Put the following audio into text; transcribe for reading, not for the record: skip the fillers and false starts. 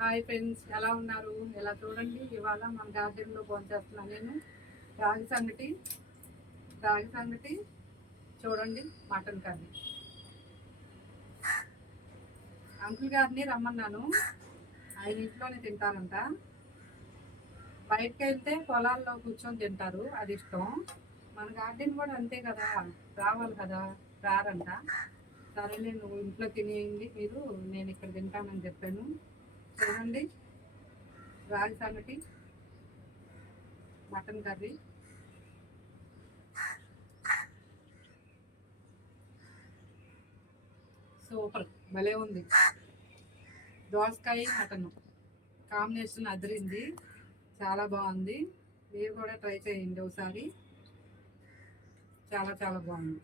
Hi friends, ఎలా ఉన్నారు? ఇలా చూడండి, ఇవాళ మన గార్డెన్లో భోంచేస్తున్నాను నేను. రాగి సంగటి రాగి సంగటి చూడండి, మటన్ కర్రీ. అంకుల్ గారిని రమ్మన్నాను, ఆయన ఇంట్లోనే తింటారంట. బయటకు వెళ్తే పొలాల్లో కూర్చొని తింటారు, అది ఇష్టం. మన గార్డెన్ కూడా అంతే కదా, రావాలి కదా, రారంట. సరేలే, నువ్వు ఇంట్లో తినేయండి మీరు, నేను ఇక్కడ తింటానని చెప్పాను. చూడండి, రాగి సంగటి, మటన్ కర్రీ. సూపర్, భలే ఉంది. దోసకాయ మటన్ కాంబినేషన్ అదిరింది, చాలా బాగుంది. మీరు కూడా ట్రై చేయండి ఒకసారి, చాలా చాలా బాగుంది.